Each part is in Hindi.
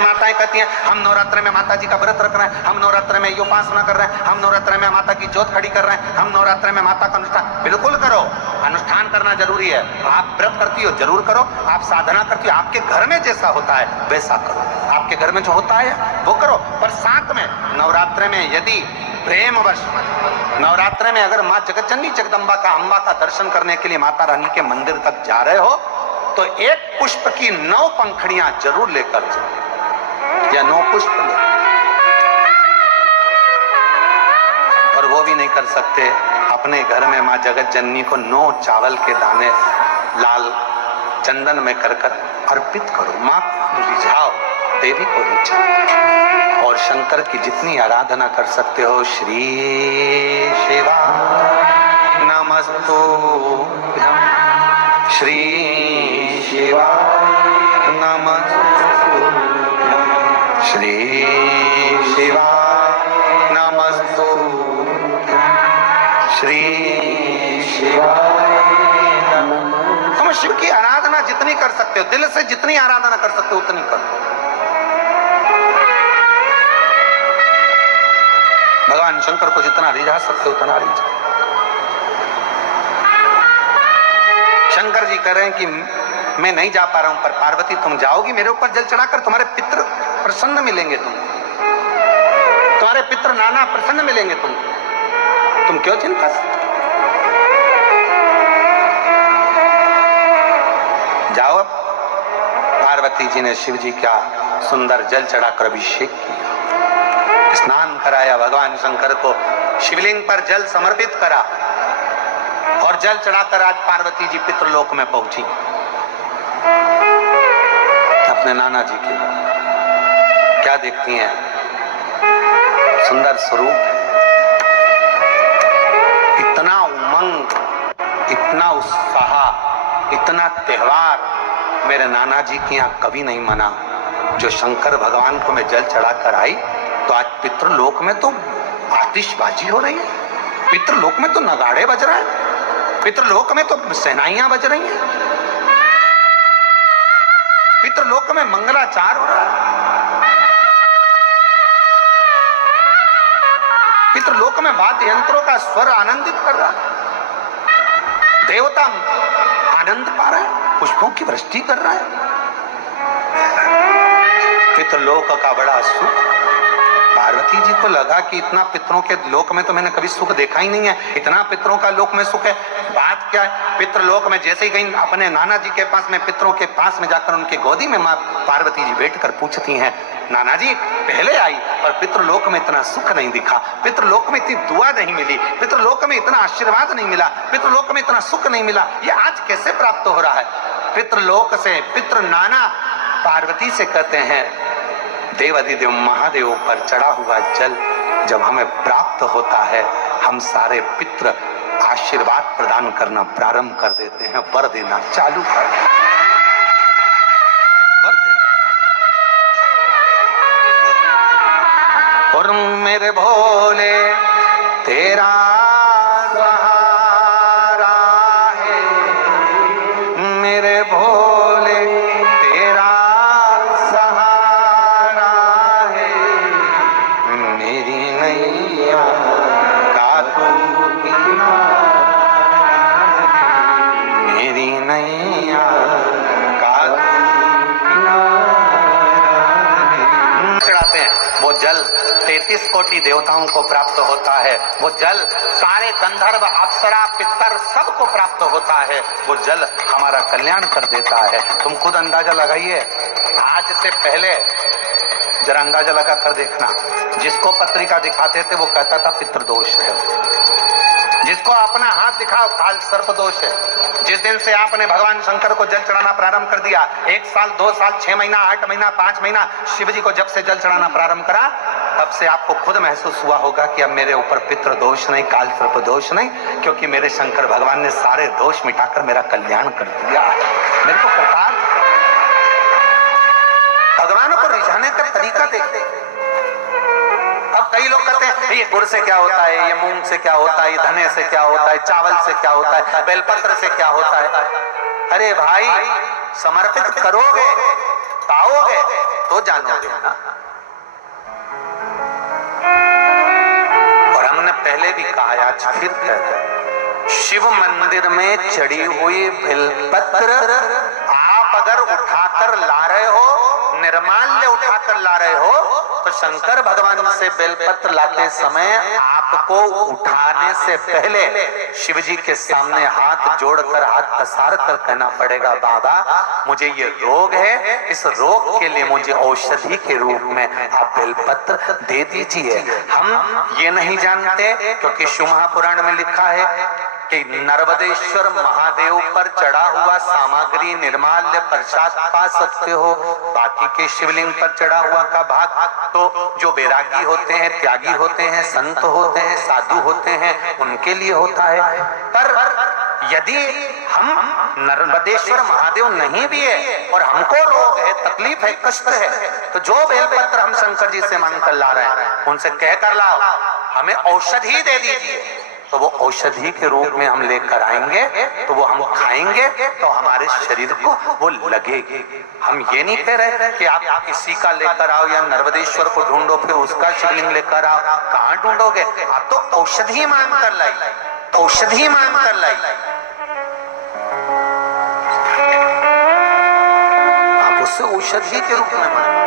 माताएं कहती हैं हम नवरात्र में माता जी का व्रत रख रहे हैं, हम नवरात्र में उपासना कर रहे हैं, हम नवरात्र में माता की जोत खड़ी कर रहे हैं, हम नवरात्र में माता का अनुष्ठान। बिल्कुल करो, अनुष्ठान करना जरूरी है। आप व्रत करती हो जरूर करो, आप साधना करती हो, आपके घर में जैसा होता है वैसा करो, आपके घर में जो होता है वो करो। पर साथ में नवरात्र में यदि प्रेमवश नवरात्र में अगर माँ जगतजननी जगदम्बा का अम्बा का दर्शन करने के लिए माता रानी के मंदिर तक जा रहे हो तो एक पुष्प की 9 पंखुड़ियां जरूर लेकर जाओ या 9 पुष्प ले। और वो भी नहीं कर सकते, अपने घर में माँ जगत जननी को 9 चावल के दाने लाल चंदन में कर कर अर्पित करो। माँ रिझाओ, देवी को रिझाओ। और शंकर की जितनी आराधना कर सकते हो, श्री शिवा नमस्तुभ्यं, श्री शिवा नमस्तुभ्यं, श्री शिवा नमस्तुभ्यं, श्री शिवा। तुम शिव की आराधना जितनी कर सकते हो, दिल से जितनी आराधना कर सकते हो उतनी करो। भगवान शंकर को जितना रिझा सकते हो उतना रिझा। शंकर जी कह रहे हैं कि मैं नहीं जा पा रहा हूं, पर पार्वती तुम जाओगी मेरे ऊपर जल चढ़ाकर, तुम्हारे पितृ प्रसन्न मिलेंगे, तुम्हारे पितृ नाना प्रसन्न मिलेंगे, तुम क्यों चिंता करते? जाओ। पार्वती जी ने शिव जी का सुंदर जल चढ़ाकर अभिषेक किया, स्नान कराया, भगवान शंकर को शिवलिंग पर जल समर्पित करा और जल चढ़ाकर आज पार्वती जी पितृलोक में पहुंची अपने नाना जी के। क्या देखती हैं? सुंदर स्वरूप, इतना उमंग, इतना उत्साह, इतना त्योहार मेरे नाना जी के यहाँ कभी नहीं मना। जो शंकर भगवान को मैं जल चढ़ाकर आई तो आज पितृलोक में तो आतिशबाजी हो रही है, पितृलोक में तो नगाड़े बज रहे हैं, पितृलोक में तो सेनाइयां बज रही हैं, पितृलोक में मंगलाचार हो रहा है, पितृलोक में वाद्य यंत्रों का स्वर आनंदित कर रहा है, देवता आनंद पा रहे हैं, पुष्पों की वृष्टि कर रहा है। पितृलोक का बड़ा सुख। पार्वती जी को लगा कि इतना पितरों के लोक में तो मैंने कभी सुख देखा ही नहीं है, इतना पितरों का लोक में सुख है। बात क्या है? पितृलोक में जैसे ही गई अपने नाना जी के पास में, पितरों के पास में जाकर उनके गोदी में माँ पार्वती जी बैठकर पूछती हैं, नाना जी पहले आई पर पितृलोक में इतना सुख नहीं दिखा, पितृलोक में इतनी दुआ नहीं मिली, पितृलोक में इतना आशीर्वाद नहीं मिला, पितृलोक में इतना सुख नहीं मिला, ये आज कैसे प्राप्त हो रहा है? पितृलोक से पितृ नाना पार्वती से कहते हैं, देवाधिदेव महादेव पर चढ़ा हुआ जल जब हमें प्राप्त होता है, हम सारे पितृ आशीर्वाद प्रदान करना प्रारंभ कर देते हैं, वर देना चालू कर देते हैं। और मेरे भोले तेरा सहारा है, मेरे भोले तेरा सहारा है, मेरी नैया का तू किनारा, मेरी नैया का तू किनारा। चढ़ाते हैं वो जल 33 कोटि देवताओं को प्राप्त होता है, वो जल सारे गंधर्व अप्सरा पितर सबको प्राप्त होता है, वो जल हमारा कल्याण कर देता है। तुम खुद अंदाजा लगाइए, आज से पहले जरा अंदाजा लगा कर देखना, जिसको पत्रिका दिखाते थे वो कहता था पितृदोष है, जिसको अपना हाथ दिखाओ काल सर्प दोष है। जिस दिन से आपने भगवान शंकर को जल चढ़ाना प्रारंभ कर दिया, 1 साल 2 साल 6 महीना 8 महीना 5 महीना शिव जी को जब से जल चढ़ाना प्रारंभ करा, तब से आपको खुद महसूस हुआ होगा कि अब मेरे ऊपर पितृ दोष नहीं, काल सर्प दोष नहीं, क्योंकि मेरे शंकर भगवान ने सारे दोष मिटाकर मेरा कल्याण कर दिया। मेरे को प्रकार भगवान को रिझाने का तरीका देखते। अब कई लोग कहते हैं ये गुड़ से क्या होता है, ये मूंग से क्या होता है, ये धने से क्या होता है, चावल से क्या होता है, बेलपत्र से क्या होता है। अरे भाई, समर्पित करोगे पाओगे तो जानोगे ना। और हमने पहले भी कहा, आज फिर कह रहे, शिव मंदिर में चढ़ी हुई बेलपत्र आप अगर उठाकर ला रहे हो, निर्माल्य उठाकर ला रहे हो, तो शंकर भगवान से बेलपत्र लाते समय आपको उठाने से पहले शिव जी के सामने हाथ जोड़कर, हाथ पसार कर कहना पड़ेगा, बाबा मुझे ये रोग है, इस रोग के लिए मुझे औषधि के रूप में आप बेलपत्र दे दीजिए। हम ये नहीं जानते, क्योंकि शिव महापुराण में लिखा है कि नर्मदेश्वर महादेव पर चढ़ा हुआ सामग्री निर्माल्य प्रसाद पा सकते हो, बाकी के शिवलिंग पर चढ़ा हुआ का भाग तो जो वैरागी होते हैं, त्यागी होते हैं, संत होते हैं, साधु होते हैं, उनके लिए होता है। पर यदि हम नर्मदेश्वर महादेव नहीं भी है और हमको रोग है, तकलीफ है, कष्ट है, तो जो बेलपत्र हम शंकर जी से मांग कर ला रहे हैं, उनसे कह कर लाओ हमें औषधि दे दीजिए, तो वो औषधि के रूप में हम लेकर आएंगे, तो वो हम खाएंगे तो हमारे शरीर को वो लगेगी। हम ये नहीं कह रहे कि आप किसी का लेकर आओ या नर्मदेश्वर को ढूंढो फिर उसका शिवलिंग लेकर आओ, कहाँ ढूंढोगे? आप तो औषधि मांग कर लाई, औषधि मांग कर लाई, आप उससे औषधि के रूप में मांगो।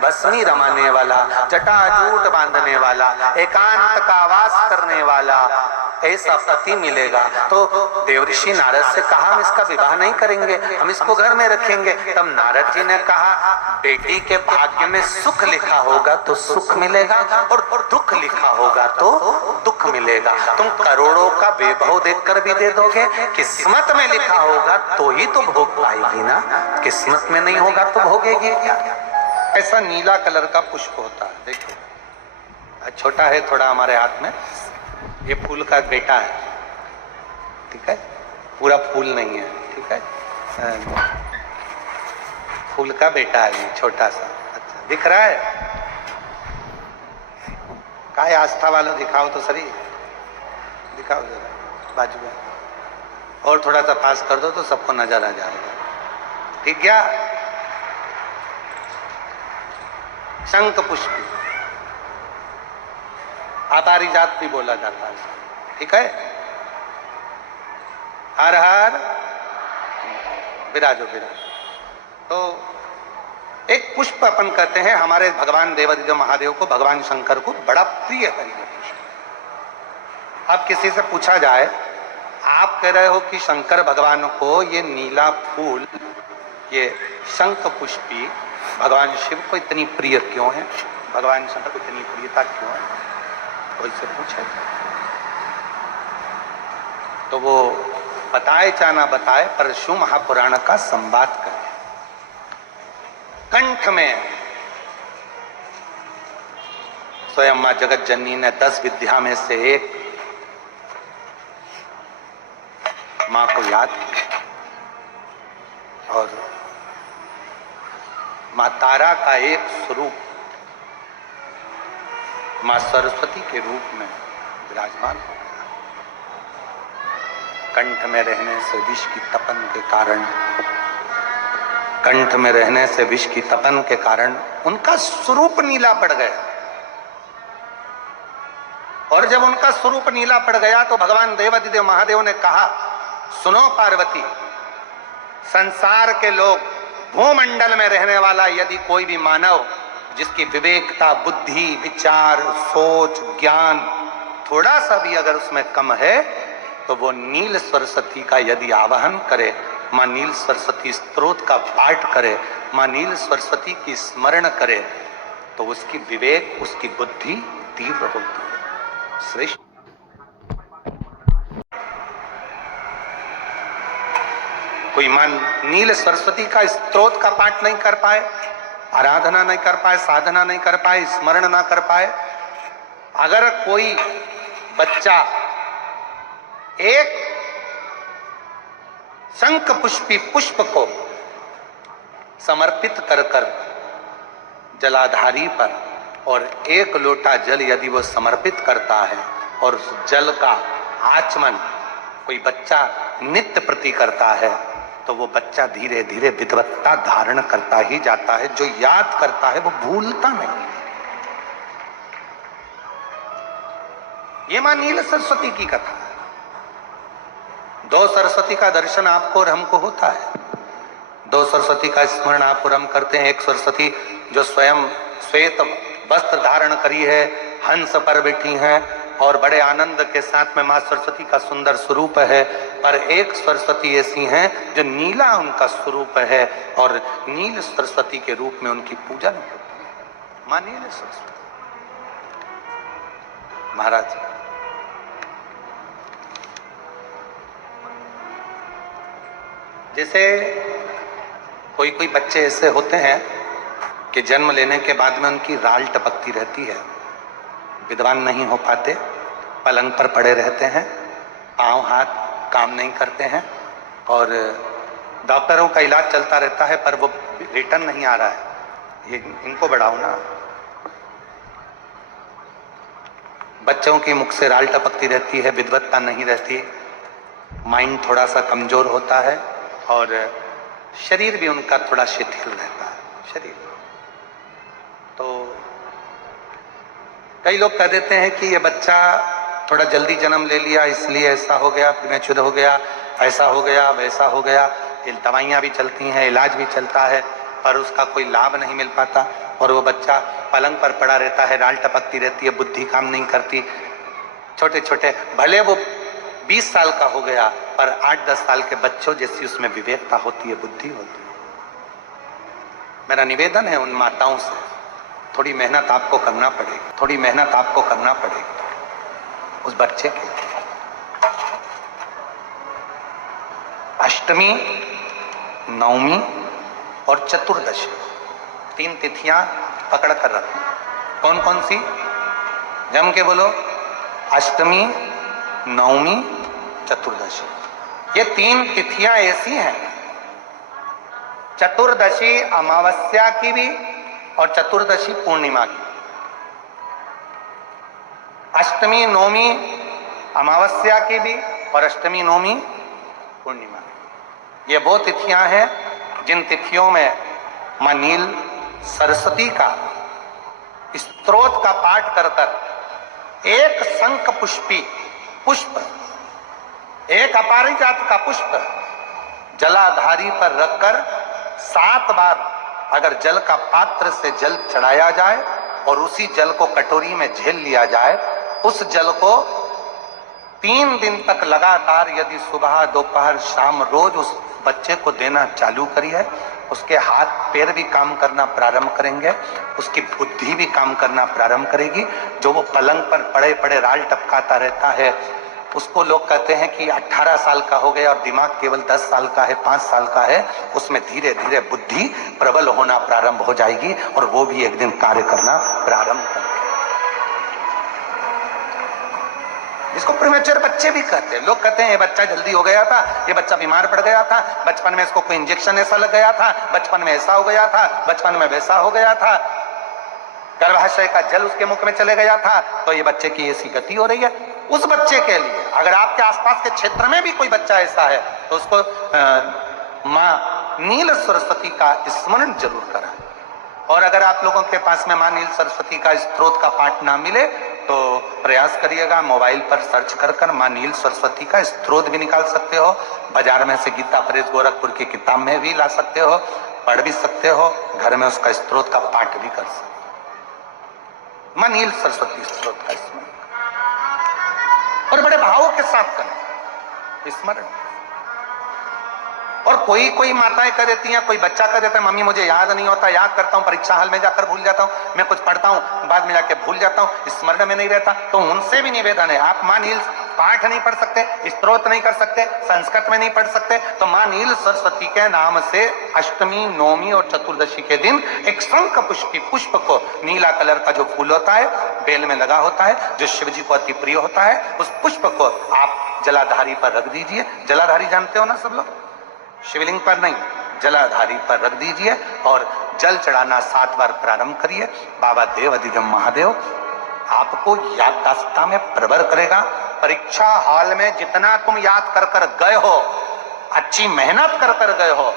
भस्मी रमाने वाला, जटाजूट बांधने वाला, एकांत का वास करने वाला, ऐसा पति मिलेगा। तो देवऋषि नारद से कहा हम इसका विवाह नहीं करेंगे, हम इसको घर में रखेंगे। तब नारद जी ने कहा बेटी के भाग्य में सुख लिखा होगा तो सुख मिलेगा और दुख लिखा होगा तो दुख मिलेगा। तुम करोड़ों का वैभव देखकर भी दे दोगे, किस्मत में लिखा होगा तो ही तो भोग पाएगी ना, किस्मत में नहीं होगा तो भोगेगी क्या? ऐसा नीला कलर का पुष्प होता है, देखो छोटा है थोड़ा हमारे हाथ में, ये फूल का बेटा है, ठीक है, पूरा फूल नहीं है, ठीक है, फूल का बेटा है ये छोटा सा। अच्छा दिख रहा है? काय आस्था वालों दिखाओ तो सही, दिखाओ जरा बाजू में, और थोड़ा सा पास कर दो तो सबको नजर आ जाएगा, ठीक क्या? शंख पुष्पी, आपारिजात भी बोला जाता है, ठीक है। हर हर विराजो विराजो। तो एक पुष्प अपन कहते हैं हमारे भगवान देवादिदेव महादेव को, भगवान शंकर को बड़ा प्रिय है ये पुष्प। अब किसी से पूछा जाए, आप कह रहे हो कि शंकर भगवान को ये नीला फूल, ये शंख पुष्पी भगवान शिव को इतनी प्रिय क्यों है, भगवान शंकर को इतनी प्रियता क्यों है, कोई से पूछे तो वो बताए चाहे ना बताए, पर शिव महापुराण का संवाद करे। कंठ में स्वयं मां जगत जननी ने 10 विद्या में से एक मां को याद किया, और मां तारा का एक स्वरूप मां सरस्वती के रूप में विराजमान हो गया। कंठ में रहने से विष की तपन के कारण, कंठ में रहने से विष की तपन के कारण उनका स्वरूप नीला पड़ गया। और जब उनका स्वरूप नीला पड़ गया तो भगवान देवादिदेव महादेव ने कहा, सुनो पार्वती, संसार के लोग, भूमंडल में रहने वाला यदि कोई भी मानव जिसकी विवेकता, बुद्धि, विचार, सोच, ज्ञान थोड़ा सा भी अगर उसमें कम है, तो वो नील सरस्वती का यदि आवाहन करे, मां नील सरस्वती स्तोत्र का पाठ करे, मां नील सरस्वती की स्मरण करे, तो उसकी विवेक, उसकी बुद्धि तीव्र होती है, श्रेष्ठ। कोई मां नील सरस्वती का स्तोत्र का पाठ नहीं कर पाए, आराधना नहीं कर पाए, साधना नहीं कर पाए, स्मरण ना कर पाए, अगर कोई बच्चा एक शंख पुष्पी पुष्प को समर्पित कर कर जलाधारी पर, और एक लोटा जल यदि वो समर्पित करता है और उस जल का आचमन कोई बच्चा नित्य प्रति करता है, तो वो बच्चा धीरे धीरे विद्वत्ता धारण करता ही जाता है। जो याद करता है वो भूलता नहीं। ये मां नील सरस्वती की कथा है। दो सरस्वती का दर्शन आपको और हमको होता है, दो सरस्वती का स्मरण आप और हम करते हैं। एक सरस्वती जो स्वयं श्वेत वस्त्र धारण करी है, हंस पर बैठी हैं और बड़े आनंद के साथ में मां सरस्वती का सुंदर स्वरूप है। पर एक सरस्वती ऐसी हैं जो नीला उनका स्वरूप है और नील सरस्वती के रूप में उनकी पूजन होती है। मां नील सरस्वती। महाराज जैसे कोई कोई बच्चे ऐसे होते हैं कि जन्म लेने के बाद में उनकी राल टपकती रहती है, विद्वान नहीं हो पाते, पलंग पर पड़े रहते हैं, पांव हाथ काम नहीं करते हैं और डॉक्टरों का इलाज चलता रहता है पर वो रिटर्न नहीं आ रहा है। ये इनको बढ़ाओ ना। बच्चों की मुख से राल टपकती रहती है, विद्वत्ता नहीं रहती, माइंड थोड़ा सा कमजोर होता है और शरीर भी उनका थोड़ा शिथिल रहता है। शरीर तो कई लोग कह देते हैं कि ये बच्चा थोड़ा जल्दी जन्म ले लिया इसलिए ऐसा हो गया, प्रीमेच्योर हो गया, ऐसा हो गया, वैसा हो गया। दवाइयाँ भी चलती हैं, इलाज भी चलता है पर उसका कोई लाभ नहीं मिल पाता और वो बच्चा पलंग पर पड़ा रहता है, राल टपकती रहती है, बुद्धि काम नहीं करती। छोटे छोटे भले वो 20 साल का हो गया पर 8-10 साल के बच्चों जैसी उसमें विवेकता होती है, बुद्धि होती है। मेरा निवेदन है उन माताओं से, थोड़ी मेहनत आपको करना पड़ेगी, थोड़ी मेहनत आपको करना पड़ेगी उस बच्चे के। अष्टमी, नवमी और चतुर्दशी 3 तिथियां पकड़ कर रखना। कौन कौन सी? जम के बोलो। अष्टमी, नवमी, चतुर्दशी। ये 3 तिथियां ऐसी हैं, चतुर्दशी अमावस्या की भी और चतुर्दशी पूर्णिमा की। अष्टमी नवमी अमावस्या की भी और अष्टमी नवमी पूर्णिमा की। ये वो तिथियां हैं जिन तिथियों में मां नील सरस्वती का स्तोत्र का पाठ कर कर एक शंख पुष्पी पुष्प, एक अपरिजात का पुष्प जलाधारी पर रखकर 7 बार अगर जल का पात्र से जल चढ़ाया जाए और उसी जल को कटोरी में झेल लिया जाए, उस जल को 3 दिन तक लगातार यदि सुबह दोपहर शाम रोज उस बच्चे को देना चालू करिए, उसके हाथ पैर भी काम करना प्रारंभ करेंगे, उसकी बुद्धि भी काम करना प्रारंभ करेगी। जो वो पलंग पर पड़े पड़े राल टपकाता रहता है, उसको लोग कहते हैं कि 18 साल का हो गया और दिमाग केवल 10 साल का है, 5 साल का है, उसमें धीरे धीरे बुद्धि प्रबल होना प्रारंभ हो जाएगी और वो भी एक दिन कार्य करना प्रारंभ करेगी। इसको प्रीमेच्योर बच्चे भी कहते हैं। लोग कहते हैं ये बच्चा जल्दी हो गया था, ये बच्चा बीमार पड़ गया था, बचपन में इसको कोई इंजेक्शन ऐसा लग गया था, बचपन में ऐसा हो गया था, बचपन में वैसा हो गया था, गर्भाशय का जल उसके मुख में चले गया था, तो ये बच्चे की ऐसी गति हो रही है। उस बच्चे के लिए अगर आपके आसपास के क्षेत्र में भी कोई बच्चा ऐसा है तो उसको मां नील सरस्वती का स्मरण जरूर करें। और अगर आप लोगों के पास में मां नील सरस्वती का स्तोत्र का पाठ ना मिले तो प्रयास करिएगा, मोबाइल पर सर्च कर मां नील सरस्वती का स्तोत्र भी निकाल सकते हो। बाजार में से गीता प्रेस गोरखपुर की किताब में भी ला सकते हो, पढ़ भी सकते हो, घर में उसका स्तोत्र का पाठ भी कर सकते हो। मां नील सरस्वती स्तोत्र का स्मरण और बड़े भावों के साथ करें स्मरण। और कोई कोई माताएं कह देती हैं, कोई बच्चा कह देता है मम्मी मुझे याद नहीं होता, याद करता हूं परीक्षा हॉल में जाकर भूल जाता हूं, मैं कुछ पढ़ता हूं बाद में जाके भूल जाता हूं, स्मरण में नहीं रहता। तो उनसे भी निवेदन है, आप मां नील पाठ नहीं पढ़ सकते, स्तोत्र नहीं कर सकते, संस्कृत में नहीं पढ़ सकते, तो मां नील सरस्वती के नाम से अष्टमी, नवमी और चतुर्दशी के दिन एक शंख पुष्पी पुष्प को, नीला कलर का जो फूल होता है बेल में लगा होता है, जो शिव जी को अति प्रिय होता है, उस पुष्प को आप जलाधारी पर रख दीजिए। जलाधारी जानते हो ना सब लोग? शिवलिंग पर नहीं, जलाधारी पर रख दीजिए और जल चढ़ाना 7 बार प्रारंभ करिए। बाबा देव अधिगम महादेव आपको याददाश्तता में प्रवर करेगा। परीक्षा हॉल में जितना तुम याद कर कर गए हो, अच्छी मेहनत कर कर गए हो,